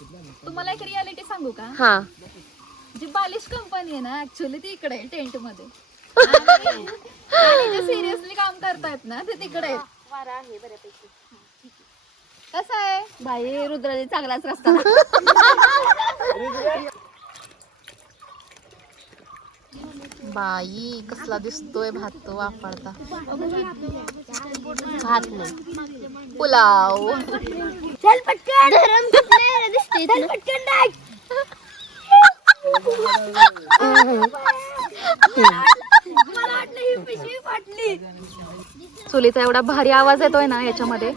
तुम्हाला एक रियालिटी सांगू का? हा, जी बालिश कंपनी आहे ना ऍक्च्युअली ती इकडे आहे टेंट मध्ये आणि जे सिरियसली काम करतायत ना ते तिकडे आहेत. कसं आहे बाई रुद्राजी चांगलाच रस्ता. बाई कसला दिसतोय भात तो वापरता. भात नाही, पुलाव. चल पटकन गरम कुठले दिसते चल पटकन टाक. मला वाटलं ही पिशवी फाटली. चुलीचा एवढा भारी आवाज येतोय ना याच्यामध्ये.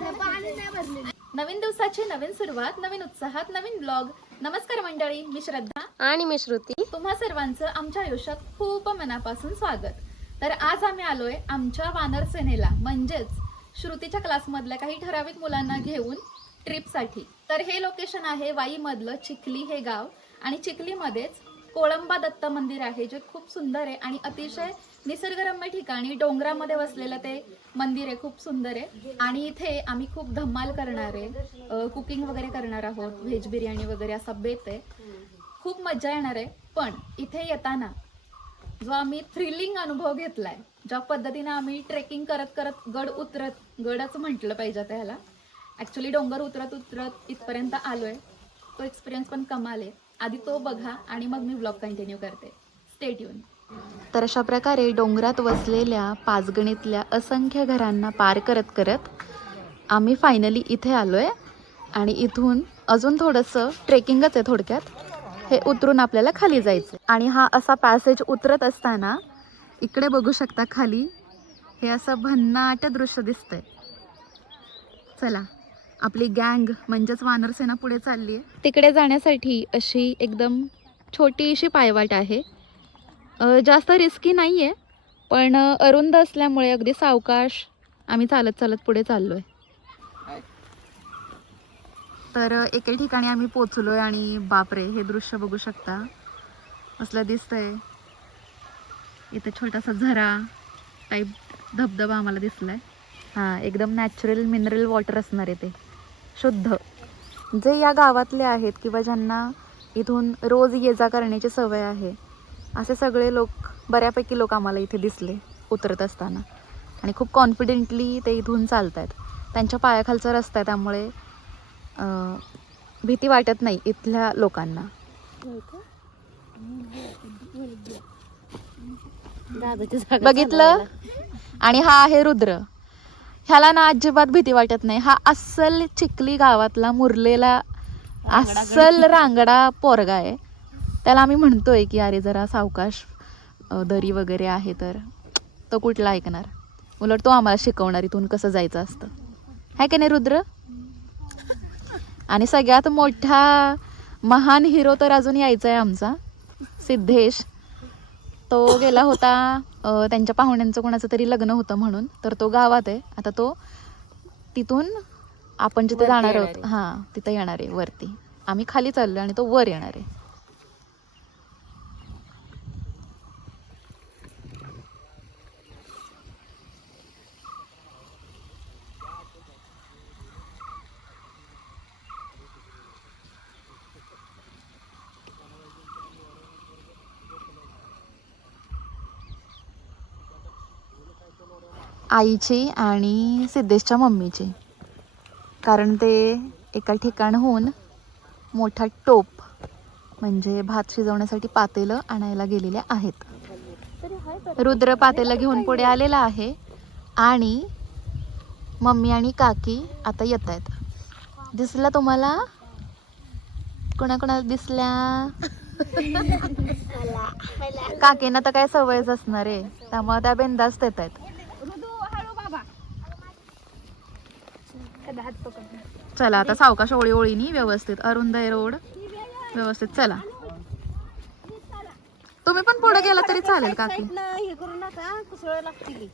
नवीन दिवसाची नवीन सुरुवात, नवीन उत्साहात नवीन ब्लॉग. नमस्कार मंडळी, मी श्रद्धा आणि मी श्रुती. तुम्हा सर्वांचं आमच्या आयुष्यात खूप मनापासून स्वागत. तर आज आम्ही आलोय आमच्या वानर सेनेला म्हणजेच श्रुतीच्या क्लासमधल्या काही ठराविक मुलांना घेऊन ट्रिपसाठी. तर हे लोकेशन आहे वाई मधलं चिखली हे गाव आणि चिखलीमध्येच कोळंबा दत्त मंदिर आहे जे खूप सुंदर आहे आणि अतिशय निसर्गरम्य ठिकाणी डोंगरामध्ये वसलेलं ते मंदिर आहे. खूप सुंदर आहे आणि इथे आम्ही खूप धमाल करणार आहे, कुकिंग वगैरे करणार आहोत, व्हेज बिर्याणी वगैरे असा बेत आहे. खूप मजा येणार आहे. पण इथे येताना जो आम्ही थ्रिलिंग अनुभव घेतलाय, ज्या पद्धतीने आम्ही ट्रेकिंग करत करत गड उतरत, गडच म्हटलं पाहिजे त्याला, ऍक्च्युली डोंगर उतरत उतरत इथपर्यंत आलोय, तो एक्सपिरियन्स पण कमाल आहे. आधी तो बघा आणि मग मी ब्लॉग कंटिन्यू करते. Stay tune. तर अशा प्रकारे डोंगरात वसलेल्या पाचगणीतल्या असंख्य घरांना पार करत करत आम्ही फायनली इथे आलोय आणि इथून अजून थोडंसं ट्रेकिंगच आहे थोडक्यात. हे उतरून आपल्याला खाली जायचं आणि हा असा पॅसेज उतरत असताना इकडे बघू शकता खाली हे असं भन्नाट दृश्य दिसतंय. चला, आपली गँग म्हणजेच वानरसेना पुढे चालली आहे. तिकडे जाण्यासाठी अशी एकदम छोटीशी पायवाट आहे. जास्त रिस्की नाही आहे, पण अरुंद असल्यामुळे अगदी सावकाश आम्ही चालत चालत पुढे चाललो आहे. तर एके ठिकाणी आम्ही पोचलोय आणि बापरे, हे दृश्य बघू शकता असलं दिसतंय. इथे छोटासा झरा टाईप धबधबा आम्हाला दिसलाय. हां, एकदम नॅचरल मिनरल वॉटर असणार आहे ते, शुद्ध. जे या गावातले आहेत किंवा ज्यांना इथून रोज ये जा करण्याची सवय आहे असे सगळे लोक, बऱ्यापैकी लोक आम्हाला इथे दिसले उतरत असताना आणि खूप कॉन्फिडेंटली ते इथून चालत आहेत. त्यांच्या पायाखालचा रस्ता आहे त्यामुळे भीती वाटत नाही इथल्या लोकांना. बघितलं. आणि हा आहे रुद्र. ह्याला ना अजिबात भीती वाटत नाही. हा अस्सल चिखली गावातला मुरलेला अस्सल रांगडा पोरगा आहे. त्याला आम्ही म्हणतोय की अरे जरा सावकाश, दरी वगैरे आहे, तर तो कुठला ऐकणार. उलट तो आम्हाला शिकवणार इथून कसं जायचं असतं, है की नाही रुद्र. आणि सगळ्यात मोठा महान हिरो तर अजून यायचा आहे आमचा सिद्धेश. तो गेला होता त्यांच्या पाहुण्यांचं कोणाचं तरी लग्न होतं म्हणून, तर तो गावात आहे आता. तो तिथून आपण जिथे जाणार आहोत हां तिथं येणार आहे वरती. आम्ही खाली चाललो आणि तो वर येणार आहे. आईची आणि सिद्धेशच्या मम्मीची, कारण ते एका ठिकाणहून मोठा टोप म्हणजे भात शिजवण्यासाठी पातेलं आणायला गेलेले आहेत. रुद्र पातेलं घेऊन पुढे आलेला आहे आणि मम्मी आणि काकी आता येत आहेत. दिसला तुम्हाला? कोणाकोणाला दिसल्या? काकींना तर काय सवयच असणार आहे त्यामुळे त्या बिंदास्त येत आहेत. चला आता सावकाश ओळी ओळीनी व्यवस्थित, अरुंद रोड व्यवस्थित. चला, तुम्ही पण पुढे गेला तरी चालेल काकी. हे करू नका, कुसळ लागतील.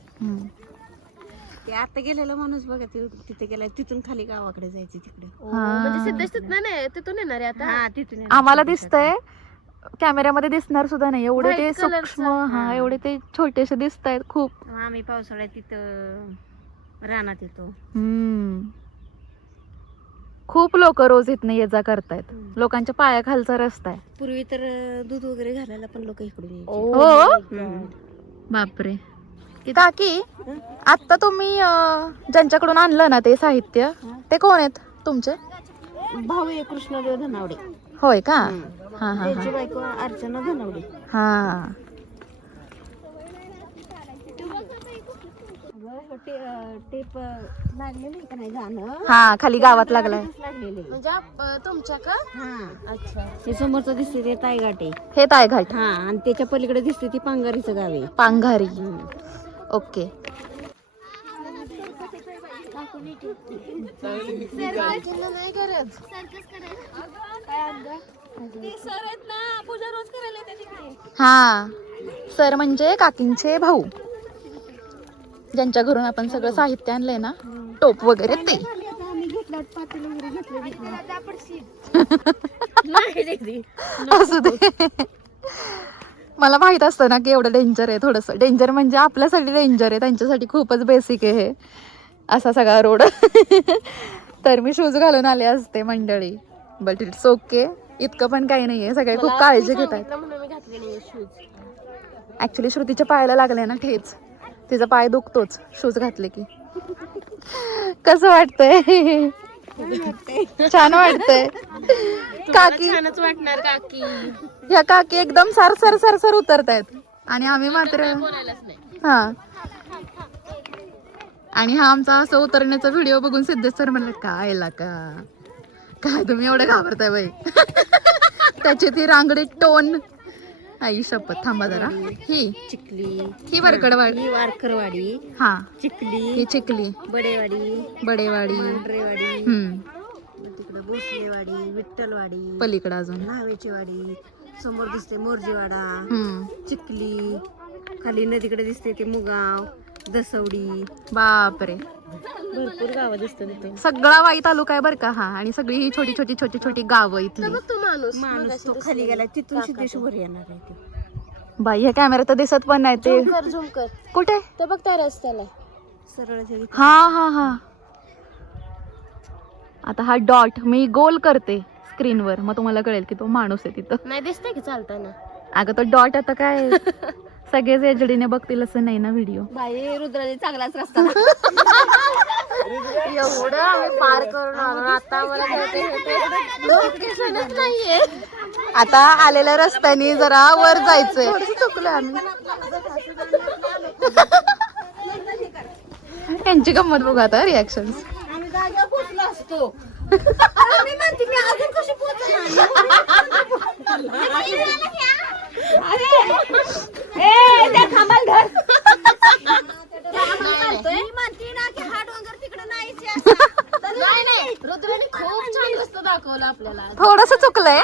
ते आता गेलेला माणूस बघा तिथे गेलाय, तिथून खाली गावाकडे जायचं तिकडे. म्हणजे सिद्धेश तिथून येणार आहे आता. हा तिथून आम्हाला दिसतंय, कॅमेऱ्यामध्ये दिसणार सुद्धा नाही एवढे ते सूक्ष्म. हा, एवढे ते छोटेसे दिसत आहेत खूप. आम्ही पावसाळ्यात तिथं रानात येतो. खूप लोक रोज इथनं ये जा करतायत. लोकांच्या पायाखालचा रस्ता आहे. पूर्वी तर दूध वगैरे घालायला पण लोक इकडून यायचे. हो बापरे. काकी आता तुम्ही ज्यांच्याकडून आणलं ना ते साहित्य ते कोण आहेत तुमचे? भाऊ आहे कृष्णदेव धनावडे. होय का? हा हा त्याची बायको अर्चना धनावडे. हा. टेप लागलेली का नाही गाणं हा खाली गावात लागलाय. लागलेले म्हणजे तुमच्या का? हा. अच्छा. हे समोरचं दिसते ते तायघाट आहे. हे तायघाट. हा आणि त्याच्या पलीकडे दिसते ती पांगारीचं गाव आहे. पांघारी. ओके. हा सर म्हणजे काकींचे भाऊ ज्यांच्या घरून आपण सगळं साहित्य आणलंय ना टोप वगैरे ते. असू दे. मला माहित असतं ना की एवढं डेंजर आहे. थोडंसं डेंजर म्हणजे आपल्यासाठी डेंजर आहे, त्यांच्यासाठी खूपच बेसिक आहे हे असा सगळा रोड. तर मी शूज घालून आले असते मंडळी, बट इट्स ओके. इतकं पण काही नाहीये, सगळे खूप काळजी घेत आहेत. ऍक्च्युली श्रुतीच्या पायाला लागले ना ठेच, तिचा पाय दुखतोच शूज घातले की. कसं वाटतंय? छान वाटतंय काकी? छानच वाटणार काकी. ह्या काकी एकदम सर सर सर सर उतरतायत आणि आम्ही मात्र हा. आणि हा आमचा असं उतरण्याचा व्हिडिओ बघून सिद्धेश सर म्हणले काय काय तुम्ही एवढं घाबरताय बाई. त्याची ती रांगडी टोन. आई शपथ. थांबा जरा. ही चिखली, ही वरकडवाडी, ही वारकरवाडी, हा चिखली, ही चिखली, बडेवाडी. मांढरेवाडी, तिकडे भोसलेवाडी, विठ्ठलवाडी, पलीकडे अजून न्हावेची वाडी, समोर दिसते मोरजीवाडा, चिखली, खाली नदीकडे दिसते ते मुगाव, दसवडी. बापरे भरपूर गावं दिसतात तिथे. सगळा वाई तालुका आहे बरं का हा. आणि सगळी ही छोटी छोटी छोटी छोटी गावं इथली. माणूस तो खाली गेला तिथून सिद्धेश वर येणार आहे ते. बाई ह्या कॅमेऱ्यात तर दिसत पण नाही ते. कुठे ते बघ त्या रस्त्याला सरळ. हा हा हा. आता हा डॉट मी गोल करते स्क्रीनवर, मग तुम्हाला कळेल की तो माणूस आहे तिथं. नाही दिसतंय की चालताना. अगं तो डॉट आता काय सगळेच एचडीने बघतील असं नाही ना व्हिडिओ. बाई रुद्राने चांगलाच रस्ता एवढं आम्ही पार करून आलो आता मला लोकेशनच नाहीये. आता आलेल्या रस्त्याने जरा वर जायचंय. चुकलोय आम्ही. यांची गंमत बघू आता रिॲक्शन. आम्ही जागा पोचलो असतो. मी म्हणते मी अजून कशी थोडस चुकलंय.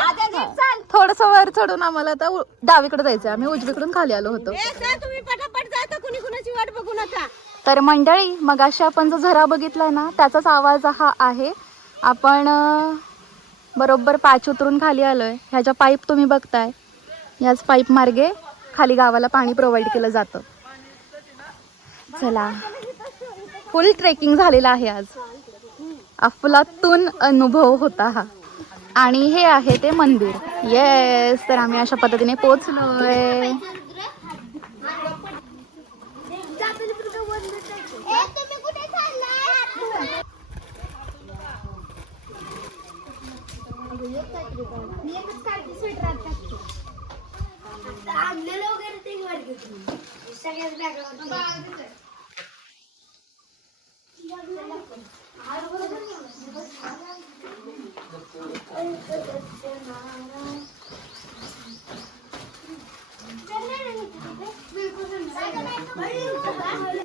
थोडस वर चढून आम्हाला आता डावीकडे जायचंय. आम्ही उजवीकडून खाली आलो होतो. तुम्ही पटापट जाता, कुणी कुणाची वाट बघू नका. तर मंडळी मगाशी आपण जो झरा बघितलाय ना त्याचाच आवाज हा आहे. आपण बरोबर पाच उतरून खाली आलोय. ह्याच्या पाईप तुम्ही बघताय, याच पाईप मार्गे खाली गावाला पाणी प्रोव्हाइड केलं जातं. चला फुल ट्रेकिंग झालेला आहे आज. अफलातून अनुभव होता हा. आणि हे आहे ते मंदिर. येस. तर आम्ही अशा पद्धतीने पोचलोय.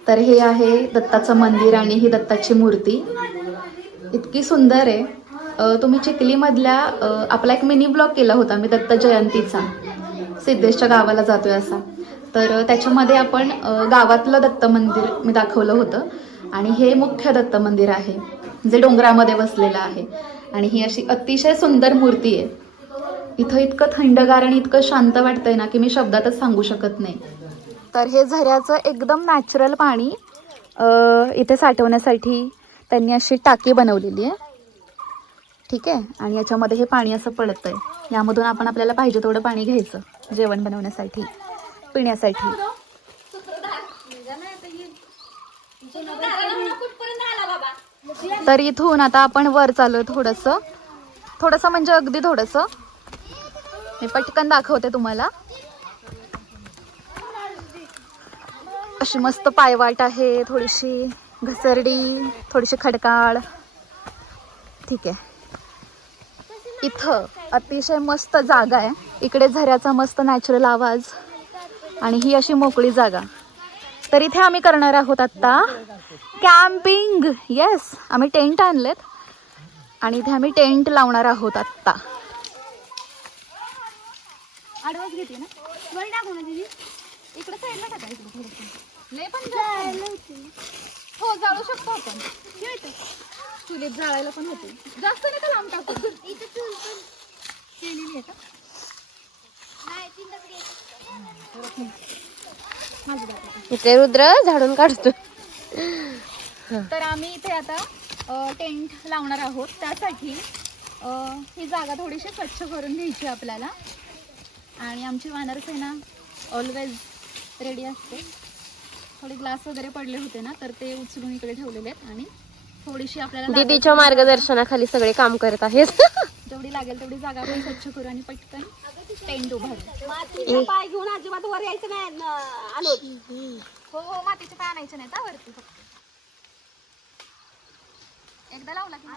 तर हे आहे दत्ताचं मंदिर आणि ही दत्ताची मूर्ती इतकी सुंदर आहे. तुम्ही चिखलीमधल्या आपला एक मिनी ब्लॉग केला होता मी दत्त जयंतीचा, सिद्धेशच्या गावाला जातोय असा. तर त्याच्यामध्ये आपण गावातलं दत्त मंदिर मी दाखवलं होतं. आणि हे मुख्य दत्त मंदिर आहे जे डोंगरामध्ये वसलेलं आहे. आणि ही अशी अतिशय सुंदर मूर्ती आहे. इथं इतकं थंडगार आणि इतकं शांत वाटतंय ना की मी शब्दातच सांगू शकत नाही. तर हे झऱ्याचं एकदम नॅचरल पाणी इथे साठवण्यासाठी त्यांनी अशी टाकी बनवलेली आहे. ठीक आहे. आणि याच्यामध्ये हे पाणी असं पडतंय, यामधून आपण आपल्याला पाहिजे तेवढं पाणी घ्यायचं जेवण बनवण्यासाठी, पिण्यासाठी. तर इथून आता आपण वर चालू थोडंसं थोडंसं म्हणजे अगदी थोडंसं. मी पटकन दाखवते तुम्हाला. अशी मस्त पायवाट आहे, थोडीशी घसरडी, थोडीशी खडकाळ. ठीक आहे. इथं अतिशय मस्त जागा आहे. इकडे झऱ्याचा मस्त नॅचरल आवाज आणि ही अशी मोकळी जागा. तर इथे आम्ही करणार आहोत आता कॅम्पिंग. येस, आम्ही टेंट आणलेत आणि इथे आम्ही टेंट लावणार आहोत आत्ता. आडवाच घेते ना, वर टाकू ना दीदी. इकडे साईडला टाका, इकडे थोडंसं. लय पण जास्त नाही. हो, जाळू शकतो आपण. चुलीत जाळायला पण होते. जास्त नाही का लांब टाकू. इथे चूल पण केलेली आहे का? इथे रुद्र झाडून काढतो. तर आम्ही इथे आता टेंट लावणार आहोत. त्यासाठी ही जागा थोडीशी स्वच्छ करून घ्यायची आपल्याला. आणि आमची वानरसेना ऑलवेज रेडी असते. थोडे ग्लास वगैरे पडले होते ना, तर ते उचलून इकडे ठेवलेले आहेत. आणि थोडीशी आपल्याला दीदीच्या मार्गदर्शनाखाली सगळे काम करत आहेत. जेवढी लागेल तेवढी जागा आपण स्वच्छ करू आणि पटकन टेंट उभारू. पाय घेऊन अजिबात वर यायचं नाही. हो हो, मातीचे पाय आणायचे नाहीत वरती. फक्त एकदा लावला की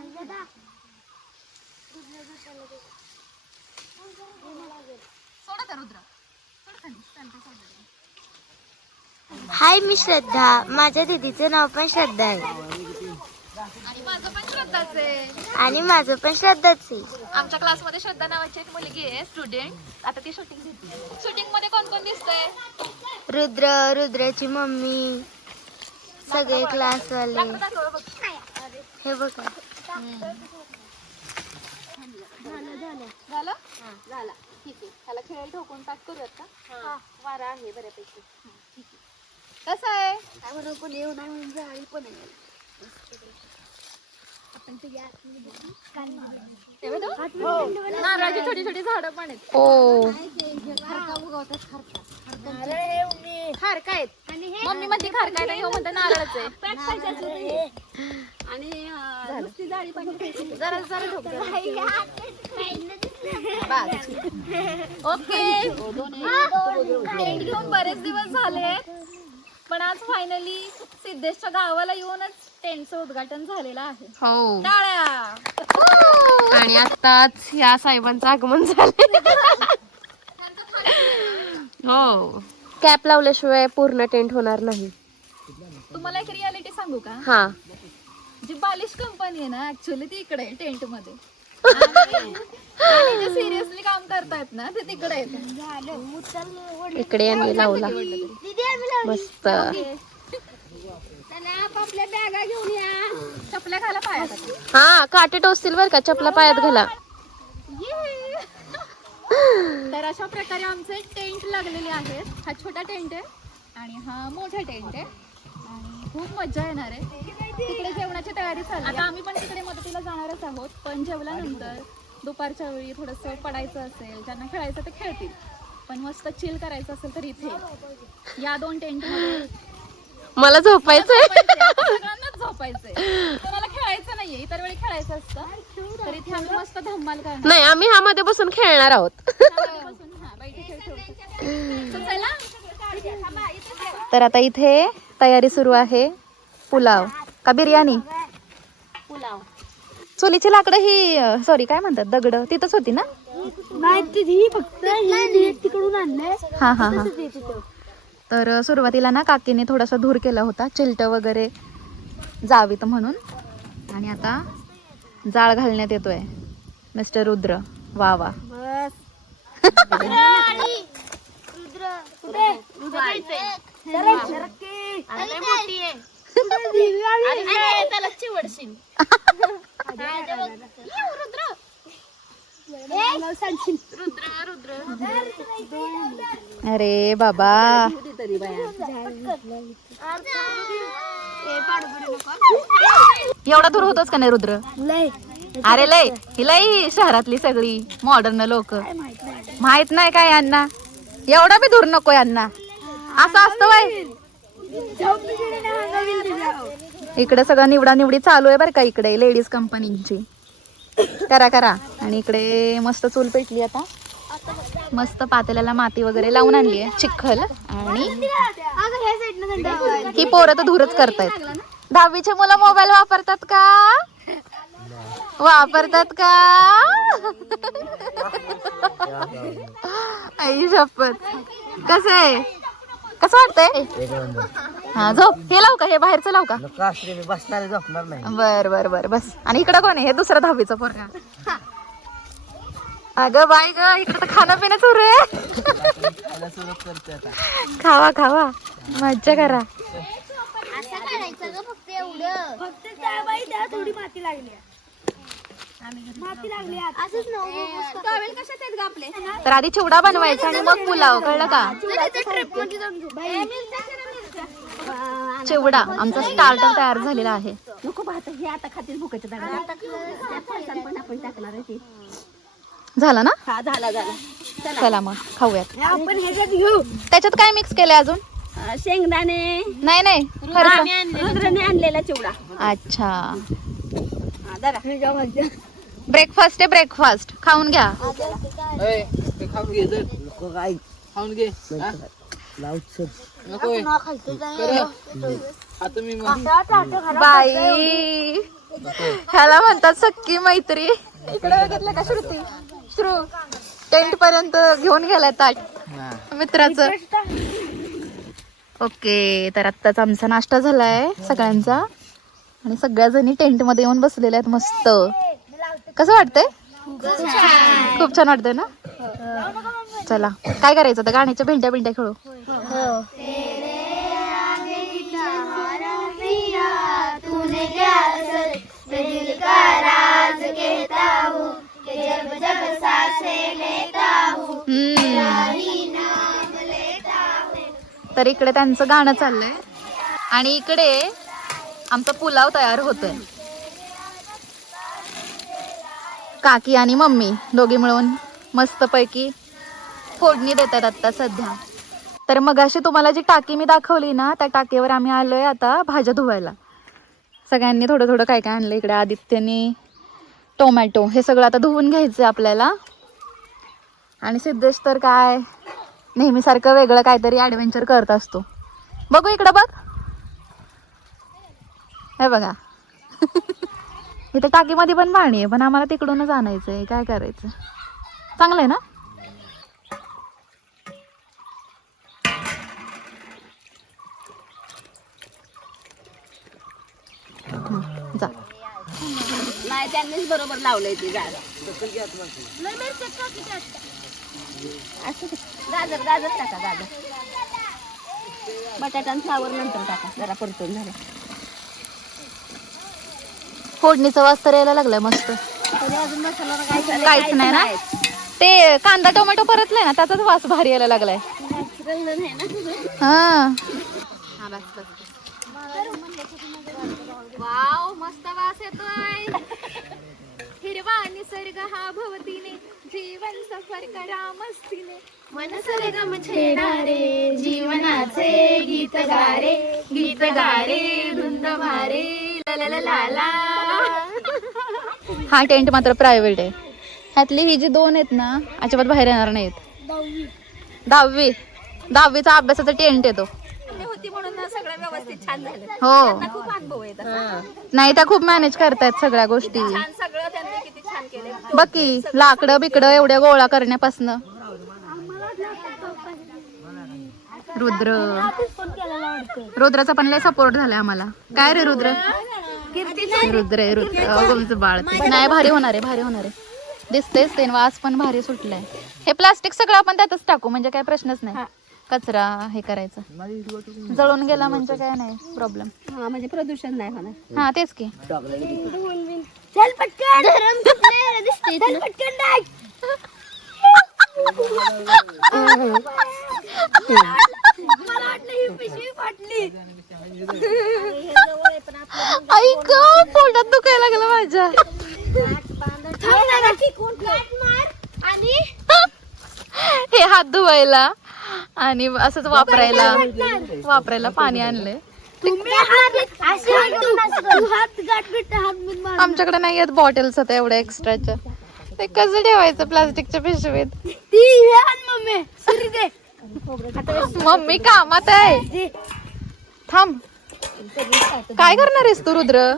सोडा त्या रुद्र. हाय, मी श्रद्धा. माझ्या दीदीचं नाव पण श्रद्धा आहे आणि माझं पण श्रद्धाच आहे. आणि माझं पण श्रद्धाच आहे. आमच्या क्लासमध्ये श्रद्धा नावाची एक मुलगी आहे, स्टुडंट. आता ती शूटिंग घेते. शूटिंग मध्ये कोण कोण दिसतंय? रुद्र, रुद्राची मम्मी, सगळे क्लासवाले. हे बघा. झालं? झाला. ठीक आहे. त्याला खेळ ठोकून टाक करूयात का? वारा आहे बऱ्यापैकी. ठीक आहे. कसं आहे? नारळाची छोटी छोटी झाडं पण आहेत. ओ, खारका आहेत. मम्मी म्हणते खारका आहेत आणि हो म्हणते नारळच आहे. जरा जरा ठोक जरा. ओके. टेंट घेऊन बरेच दिवस झाले, पण आज फायनली सिद्धेशच्या गावाला येऊनच टेंटचं उद्घाटन झालेलं आहे. हो. टाळ्या. आणि आताच या साहेबांचं आगमन झाले. हो. कॅप लावल्याशिवाय पूर्ण टेंट होणार नाही. तुम्हाला एक रियालिटी सांगू का? हा. जी बालिश कंपनी आहे ना, ऍक्च्युअली ती इकडे आहे टेंट मध्ये. आणि जे सिरियसली काम करतायत ना, ते तिकडे आहेत. इकडे यांनी लावला मस्त. आपल्या बॅगा घेऊन या. चपल्या घाला पायात. हा, काटे टोचतील बर का, चपला पायात घाला. तर अशा प्रकारे आमचे टेंट लागलेले आहेत. हा छोटा टेंट आहे आणि हा मोठा टेंट आहे. आणि खूप मजा येणार आहे. तिकडे जेवणाची तयारी चालली. आता आम्ही पण तिकडे मदतीला जाणारच आहोत. पण जेवल्यानंतर दुपारच्या वेळी थोडंसं पडायचं असेल, ज्यांना खेळायचं ते खेळतील, पण मस्त चिल करायचं असेल तर इथे या 2 टेंट मध्ये मला झोपायचंय. सगळ्यांनाच झोपायचंय. कोणाला खेळायचं नाहीये, इतर वेळी खेळायचं असतं. तर इथे आम्ही मस्त धम्माल करणार. नाही, आम्ही ह्या मध्ये बसून खेळणार आहोत. तर आता इथे तयारी सुरू आहे. पुलाव का बिर्याणी? पुलाव. चुलीची लाकडं ही सॉरी काय म्हणतात, दगड तिथंच होती ना? तिकडून आणले. हा हा हा. तर सुरुवातीला ना काकीने थोडासा धूर केला होता, चिलट वगैरे जावीत म्हणून. आणि आता जाळ घालण्यात येतोय मिस्टर रुद्र. वा वा. अरे बाबा, एवढा दूर होतोच का नाही रुद्र? अरे लय ही लय शहरातली सगळी मॉडर्न लोक माहित नाही काय यांना एवढा बी दूर नको यांना असं असतं बाय इकडे सगळं निवडा निवडी चालू आहे बरं का इकडे लेडीज कंपनीची करा करा आणि इकडे मस्त चूल पेटली आता मस्त पातेल्याला माती वगैरे लावून आणली आहे चिखल आणि ही पोरं तर धूरच करतायत 10वीचे मुलं मोबाईल वापरतात का वापरतात का आई शपथ कसं आहे कसं वाटतंय हा झोप हे लावू का हे बाहेरचं लावू का बसणार झोपणार नाही बर बर बर बस आणि इकडं कोण आहे हे दुसरं 10वीचं पोरगा अगं बाय ग इकडं तर खाणं पिणं सुरू आहे खावा खावा मज्जा करा थोडी माती लागली तर आधी चिवडा बनवायचा आणि मग पुलाव कळलं का चिवडा आमचा स्टार्टर तयार झालेला आहे नको भात हे आता खातील भुकाच्या दाण्यात पण आपण टाकणार आहे ते झाला ना हा झाला चला मग खाऊयात आपण ह्याच्यात घेऊ त्याच्यात काय मिक्स केलंय अजून शेंगदाणे नाही नाही खरं रुद्राने आणलेला चिवडा अच्छा जरा ब्रेकफास्ट आहे ब्रेकफास्ट खाऊन घ्या बाई ह्याला म्हणतात सक्की मैत्री इकडे बघितलं का श्रू टेंट पर्यंत घेऊन गेलाय ताट मित्राचं ओके तर आत्ताच आमचा नाश्ता झालाय सगळ्यांचा आणि सगळ्या जणी टेंट मध्ये येऊन बसलेल्या आहेत मस्त कसं वाटतंय खूप छान वाटतंय ना चला काय करायचं तर गाण्याच्या भेंड्या भेंड्या खेळू तर इकडे त्यांचं गाणं चाललंय आणि इकडे आमचा पुलाव तयार होतोय काकी आणि मम्मी दोघी मिळून मस्त पैकी फोडणी देतात आता सध्या तर मगाशी तुम्हाला जी टाकी मी दाखवली ना त्या टाकीवर आम्ही आलोय आता भाज्या धुवायला सगळ्यांनी थोडं थोडं काय काय आणलं इकडे आदित्यने टोमॅटो हे सगळं आता धुवून घ्यायचं आपल्याला आणि सिद्धेश तर काय नेहमीसारखं वेगळं काहीतरी ॲडव्हेंचर करत असतो बघू इकडं बघ हे बघा इथं टाकीमध्ये पण पाणी आहे पण आम्हाला तिकडूनच आणायचं आहे काय करायचं चांगलं आहे ना जा नाही त्यांनीच बरोबर लावलंय ते झाड गाजर गाजर टाका गाजर बटाटा आणि फ्लावर नंतर टाका जरा परतून झालं फोडणीचा वास तर यायला लागलाय मस्त अजून मसाला काहीच नाही ना ते कांदा टोमॅटो परतलाय ना त्याचाच वास भारी यायला लागलाय हा वाव मस्त वास येतोय हिरवा निसर्ग हा भवतीने जीवन सफर करा मस्तीने मन सरगम छेडारे जीवनाचे गीत गारे धुंद भारे ला हा टेंट मात्र प्रायव्हेट आहे ह्यातली ही जी दोन आहेत ना अजिबात बाहेर येणार नाहीत 10वीचा अभ्यासाचा टेंट येतो होती म्हणून सगळं व्यवस्थित छान झालं हो खूप अनुभव आहे तसा. नाही त्या खूप मॅनेज करतायत सगळ्या गोष्टी छान सगळं त्यांनी किती छान केलं बघ की लाकडं बिकडं एवढ्या गोळा करण्यापासून रुद्राचा पण लय सपोर्ट झालाय आम्हाला काय रे रुद्र रुद्र बाळ नाही भारी होणार आहे दिसतेच ते वास पण भारी सुटलाय हे प्लास्टिक सगळं आपण त्यातच टाकू म्हणजे काय प्रश्नच नाही कचरा हे करायचं जळून गेला म्हणजे काय नाही प्रॉब्लेम हा म्हणजे प्रदूषण नाही होणार हा तेच की चल पटकन दिसते चल पटकन टाक मला वाटलं ही पिशवी फाटली ऐक पोटात दुखायला लागलं माझ्या आणि हे हात धुवायला आणि असंच वापरायला पाणी आणलंय. आमच्याकडे नाही आहेत बॉटल्स आता एवढ्या एक्स्ट्राच्या. ते कसं ठेवायचं प्लास्टिकच्या पिशवीत? मम्मी कामात आहे. थांब, काय करणार आहेस तू रुद्र?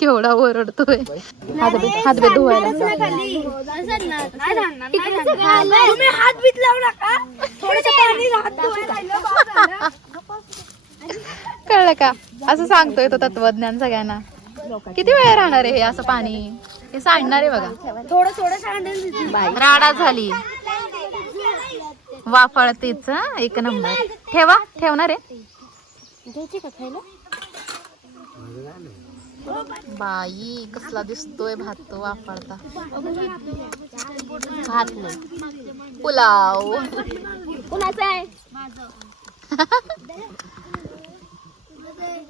केवढा ओरडतोय. हात बे धुवायला. कळलं का? असं सांगतोय तो तत्वज्ञान सगळ्यांना. किती वेळ राहणार आहे हे असं पाणी? हे सांडणार आहे बघा. थोडं राडा झाली वाफळतीच. एक नंबर. ठेवणार आहे बाई. कसला दिसतोय भात तो वाफळता. भात नाही, पुलाव. कुणाचं आहे?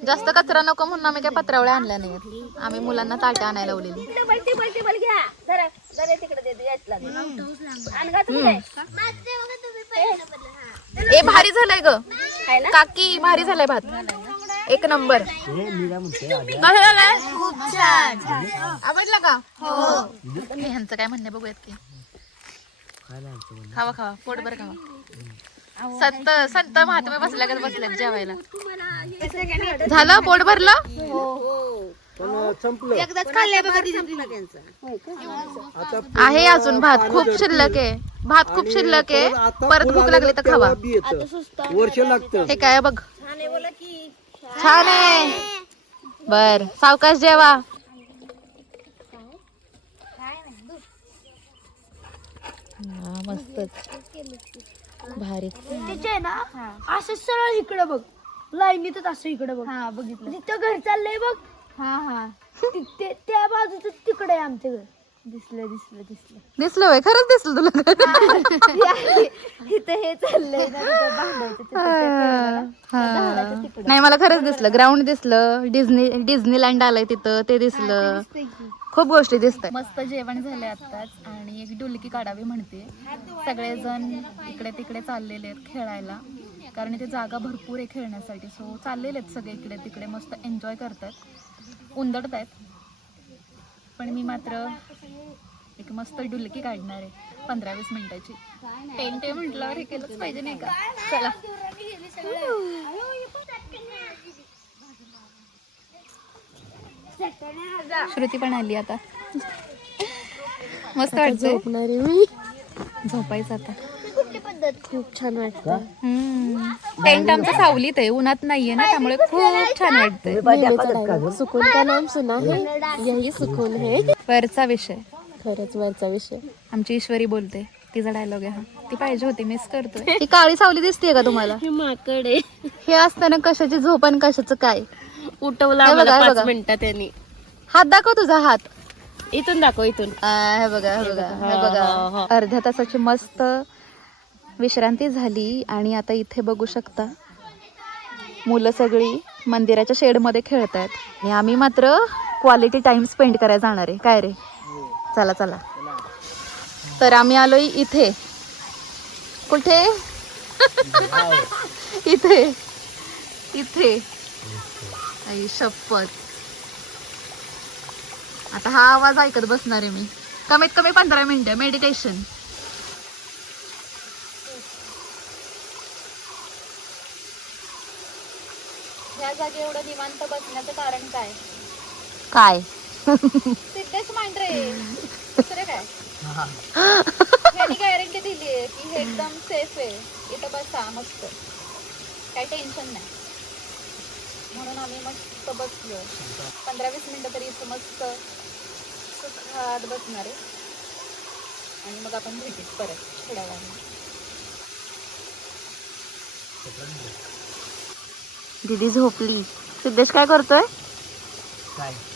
जास्त कचरा नको म्हणून आम्ही काय पत्रावळ्या आणल्या नाहीत. आम्ही मुलांना ताट्या आणायला लावलेली. ए भारी झालाय ग काकी, भारी झालाय भात. एक नंबर. कसं झालंय? आवडलं का? ह्यांचं काय म्हणणे बघूयात की. खावा पोटभर खावा. संत महात्मे बसल्यात जेवायला. झालं पोट भरलं? आहे अजून भात खूप शिल्लक आहे. परत भूक लागली तर खावा. वर्ष लागतं. हे काय बघ, छान आहे. बर सावकाश जेवा. मस्तच भारी. तिचे ना असं सरळ इकडे बघ, लाईनीतच असं इकडे बघ. हा बघितलं. तिथं घर चाललंय बघ. हा त्या बाजूचं तिकडे आहे आमचं घर. दिसलं होय? खरंच दिसलं तुला? इथं हे चाललंय ना, तिथं बांधायचं नाही मला खरंच दिसलं. ग्राउंड दिसलं, डिझनीलँड आलंय तिथं, ते दिसलं. खूप गोष्टी दिसतात. मस्त जेवण झाले आताच आणि एक डुलकी काढावी म्हणते. सगळेजण इकडे तिकडे चाललेले आहेत खेळायला, कारण इथे जागा भरपूर आहे खेळण्यासाठी. सो चाललेले आहेत सगळे इकडे तिकडे, मस्त एन्जॉय करतात, उंदडत आहेत. पण मी मात्र एक मस्त डुलकी काढणार आहे 15-20 मिनिटाची. टेंट आहे म्हटल्यावर हे केलंच पाहिजे नाही का? चला. श्रुती पण आली आता. मस्त वाटतंय. मी झोपायचं आता. खूप छान वाटतं. टेंट आमचं सावलीत आहे, उन्हात नाहीये ना, त्यामुळे खूप छान वाटतंय. सुकून का नाम सुना है, यही सुकून है. वरचा विषय, खरंच वरचा विषय. आमची ईश्वरी बोलते, तिचा डायलॉग आहे हा. ती पाहिजे होती, मिस करतोय. ही काळी सावली दिसतेय का तुम्हाला? माकडे हे असताना कशाची झोप आणि कशाचं काय? उठवला हे बघा, हे 5 बघा. मिनिटात त्यांनी. हात दाखव तुझा हात. इथून दाखव, इथून. हे बघा. अर्ध्या तासाची मस्त विश्रांती झाली आणि आता इथे बघू शकता मुलं सगळी मंदिराच्या शेडमध्ये खेळतायत आणि आम्ही मात्र क्वालिटी टाइम स्पेंड करायला जाणार आहे. काय रे? चला. तर आम्ही आलोय इथे. कुठे? इथे. आई शपथ. आता हा आवाज ऐकत बसणार आहे मी कमीत कमी 15 मिनिटं. मेडिटेशन. या जागी एवढं निवांत बसण्याचं कारण काय? काय? सिद्धेश मांढरे, दुसरे काय? यांनी गॅरंटी दिली आहे की हे एकदम सेफ आहे, इथं बसा मस्त, काही टेन्शन नाही. म्हणून आम्ही मस्त बसलो 15-20 मिनिटं तरी इथं मस्त सुखात बसणार आहे आणि मग आपण भेटू परत थोड्या वेळाने. दीदी झोपली. सिद्धेश काय करतोय?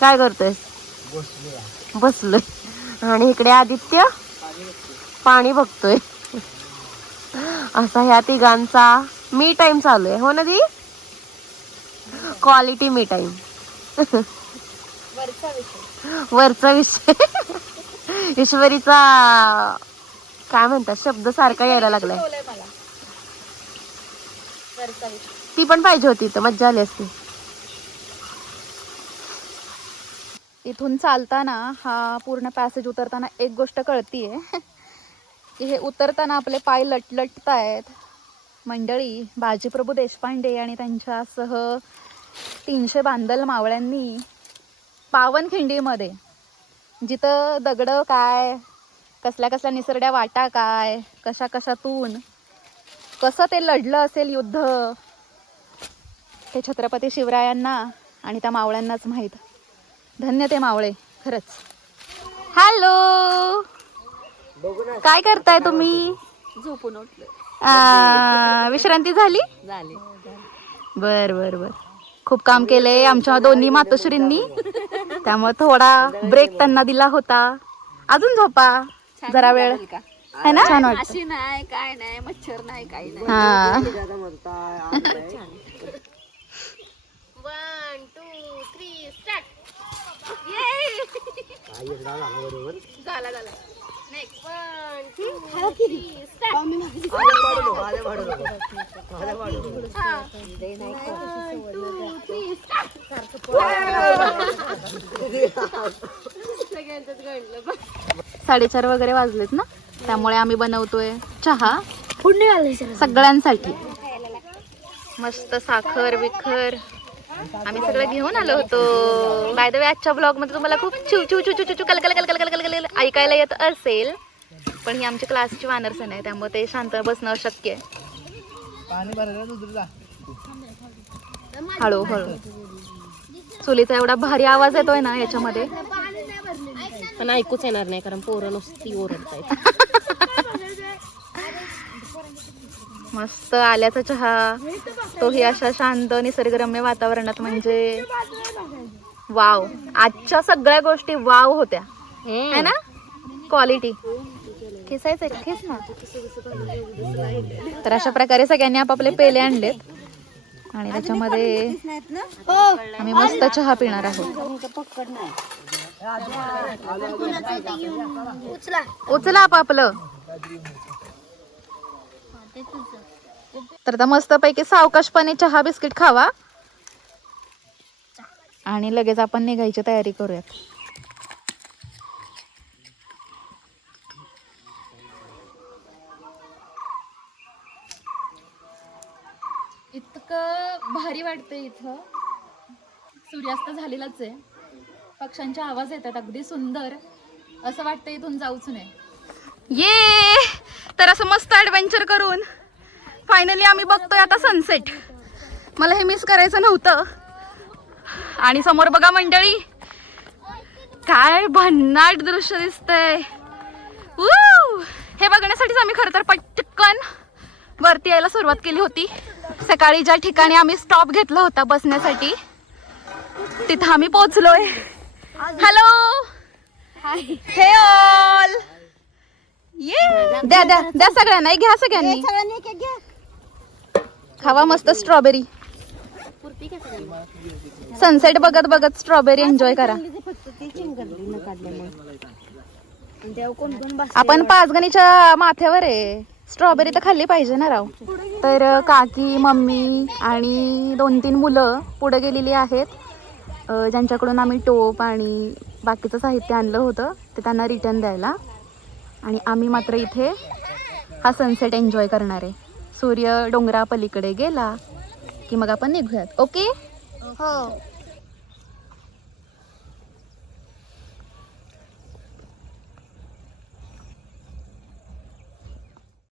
काय करतोय? बसलोय. आणि इकडे आदित्य पाणी बघतोय. असा ह्या तिघांचा मी टाइम चालू आहे. हो ना दी? क्वालिटी मी टाईम. वरचा विषय. वरचा विषय. ईश्वरीचा काय म्हणतात शब्द सारखा यायला लागलाय. बोलय मला. वरचा विषय. ती पण पाहिजे होती तर मज्जा आली असती. इथून चालताना हा पूर्ण पॅसेज उतरताना एक गोष्ट कळतीये की हे उतरताना आपले पाय लटलटतायत. मंडळी बाजीप्रभू देशपांडे आणि त्यांच्यासह 300 बांधल मावळ्यांनी पावनखिंडीमध्ये जिथं दगड काय, कसल्या कसल्या निसरड्या वाटा काय, कशा कशातून कसं ते लढलं असेल युद्ध, ते छत्रपती शिवरायांना आणि त्या मावळ्यांनाच माहीत. धन्य ते मावळे खरंच. हॅलो, काय करताय तुम्ही? झोपून उठलं. विश्रांती झाली. झाले. बर बर बर. खूप काम केलंय आमच्या दोन्ही मातोश्रींनी, त्यामुळे थोडा ब्रेक त्यांना दिला होता. अजून झोपा जरा वेळ, है ना? छान वाटत. अशी नाही, काय नाही, मच्छर नाही, काही नाही. हा 1 2 3 स्टार्ट. झाला झाला. नेक्स्ट. 1 2 3 स्टार्ट. सगळ्यांचंच घडलं. 4:30 वगैरे वाजलेत ना, त्यामुळे आम्ही बनवतोय चहा सगळ्यांसाठी. मस्त साखर विखर आम्ही सगळं घेऊन आलो होतो. बाय द वे आजच्या ब्लॉग मध्ये तुम्हाला खूप चू चू चू चू चू कल कल कल कल कल कल ऐकायला येत असेल, पण ही आमची क्लासची वानरसेना आहे त्यामुळे ते शांत बसणं अशक्य आहे. हळूहळू चुलीचा एवढा भारी आवाज येतोय ना याच्यामध्ये, पण ऐकूच येणार नाही कारण पोरं नुसती ओरडतायत. मस्त आल्याचा चहा, तोही अशा शांत निसर्गरम्य वातावरणात. म्हणजे वाव, आजच्या सगळ्या गोष्टी वाव होत्या है ना. क्वालिटी खेसायचं खेस ना. तर अशा प्रकारे सगळ्यांनी आपापले पेले आणलेत आणि त्याच्यामध्ये आम्ही मस्त चहा पिणार आहोत. उचला आपापलं. तर आता मस्त पैकी सावकाशपणे चहा बिस्किट खावा आणि लगेच आपण निघायची तयारी करूयात. इतकं भारी वाटतंय इथं. सूर्यास्त झालेलाच आहे, पक्ष्यांचे आवाज येतात अगदी सुंदर. असं वाटतं इथून जाऊच नाही. ये तर असं मस्त ऍडव्हेंचर करून फायनली आम्ही बघतोय आता सनसेट. मला हे मिस करायचं नव्हतं. आणि समोर बघा मंडळी, काय भन्नाट दृश्य दिसतंय. हे बघण्यासाठीच आम्ही खरं तर पटकन वरती यायला सुरुवात केली होती. सकाळी ज्या ठिकाणी आम्ही स्टॉप घेतला होता बसण्यासाठी तिथं आम्ही पोहोचलोय. हॅलो, हे ऑल, ये द्या द्या द्या सगळ्यांना, घ्या सगळ्यांनी, खावा मस्त स्ट्रॉबेरी. सनसेट बघत बघत स्ट्रॉबेरी एन्जॉय करा. आपण पाचगणीच्या माथ्यावर आहे, स्ट्रॉबेरी तर खाल्ली पाहिजे ना राव. तर काकी, मम्मी आणि 2-3 मुलं पुढे गेलेली आहेत, ज्यांच्याकडून आम्ही टोप आणि बाकीचं साहित्य आणलं होतं ते त्यांना रिटर्न द्यायला. आणि आम्ही मात्र इथे हा सनसेट एन्जॉय करणार आहे. सूर्य डोंगरा पलीकडे गेला की मग आपण निघूयात. ओके. हो.